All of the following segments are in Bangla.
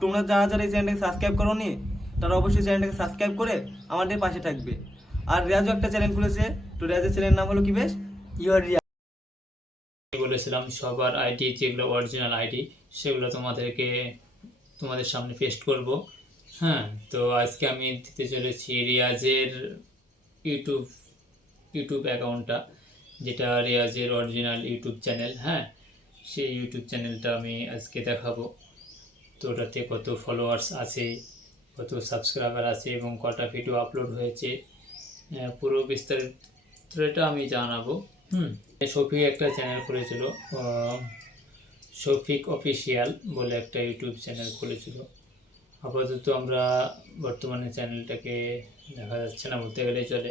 তোমরা যারা যারা এই চ্যানেলটাকে সাবস্ক্রাইব করো নি তারা অবশ্যই চ্যানেলটাকে সাবস্ক্রাইব করে আমাদের পাশে থাকবে। আর রিয়াজও একটা চ্যানেল খুলেছে, তো রিয়াজের চ্যানেলের নাম হলো কি বেশ? ইউর রিয়া বলেছিলাম, সবার আইডি যেগুলো অরিজিনাল আইডি সেগুলো তোমাদেরকে, তোমাদের সামনে পেস্ট করব। হ্যাঁ তো আজকে আমি দিতে চলেছি রিয়াজের ইউটিউব ইউটিউব অ্যাকাউন্টটা যেটা রিয়াজের অরিজিনাল ইউটিউব চ্যানেল হ্যাঁ সেই ইউটিউব চ্যানেলটা আমি আজকে দেখাবো। তো ওটাতে কত ফলোয়ার্স আছে, কত সাবস্ক্রাইবার আছে এবং কটা ভিডিও আপলোড হয়েছে পুরো বিস্তারিতটা আমি জানাব। হুম, শফিক একটা চ্যানেল খুলেছিল শফিক অফিসিয়াল বলে একটা ইউটিউব চ্যানেল খুলেছিল। আপাতত আমরা বর্তমানে চ্যানেলটাকে দেখা যাচ্ছে না, বলতে গেলেই চলে।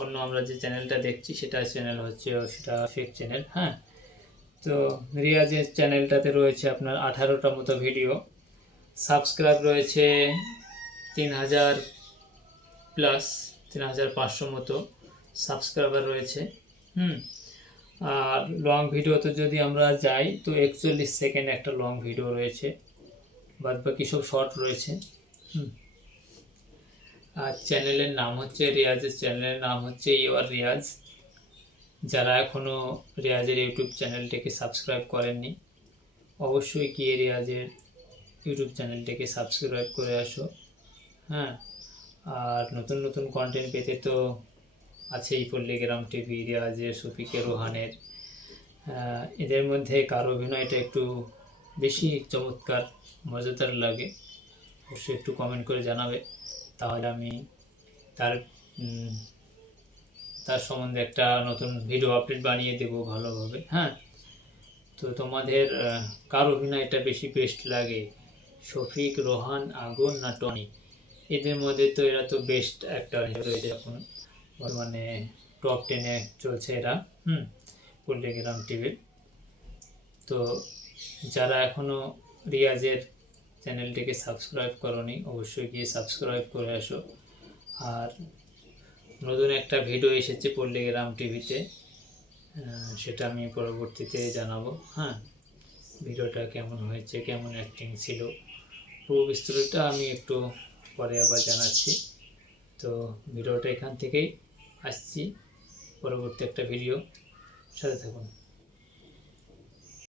অন্য আমরা যে চ্যানেলটা দেখছি, সেটা চ্যানেল হচ্ছে, সেটা ফেক চ্যানেল হ্যাঁ। তো রিয়াজের চ্যানেলটাতে রয়েছে আপনার আঠারোটা মতো ভিডিও সাবস্ক্রাইব রয়েছে তিন হাজার প্লাস, তিন হাজার পাঁচশো মতো সাবস্ক্রাইবার রয়েছে, হুম। আর লং ভিডিওতে যদি আমরা যাই, তো একচল্লিশ সেকেন্ড একটা লং ভিডিও রয়েছে, বাদ বাকি সব শর্ট রয়েছে, হুম। আর চ্যানেলের নাম হচ্ছে রিয়াজের চ্যানেলের নাম হচ্ছে ইউর রিয়াজ। যারা এখনও রিয়াজের ইউটিউব চ্যানেলটিকে সাবস্ক্রাইব করেননি, অবশ্যই গিয়ে রিয়াজের ইউটিউব চ্যানেলটিকে সাবস্ক্রাইব করে আসো হ্যাঁ? আর নতুন নতুন কন্টেন্ট পেতে তো আছেই পল্লীগ্রাম টিভি রিয়াজের শফিকের রোহানের এদের মধ্যে কার অভিনয়টা একটু বেশি চমৎকার, মজাদার লাগে। অবশ্যই একটু কমেন্ট করে জানাবে। তাহলে আমি তার তার সম্বন্ধে একটা নতুন ভিডিও আপডেট বানিয়ে দেবো ভালোভাবে হ্যাঁ? তো তোমাদের কার অভিনয়টা বেশি বেস্ট লাগে? শফিক রোহান, আগুন, না টনি? এদের মধ্যে তো এরা তো বেস্ট অ্যাক্টর রয়েছে এখন। বর্তমানে টপ টেনে চলছে এরা, হুম পল্লীগ্রাম টিভির তো যারা এখনও রিয়াজের চ্যানেলটিকে সাবস্ক্রাইব করনি, অবশ্যই গিয়ে সাবস্ক্রাইব করে আসো। আর নতুন একটা ভিডিও এসেছে পল্লীগ্রাম টিভিতে সেটা আমি পরবর্তীতে জানাব। হ্যাঁ ভিডিওটা কেমন হয়েছে, কেমন অ্যাক্টিং ছিল পুরো বিস্তারিতটা আমি একটু পরে আবার জানাচ্ছি। তো ভিডিওটা এখান থেকেই আসছি। পরবর্তী একটা ভিডিও। সাথে থাকুন।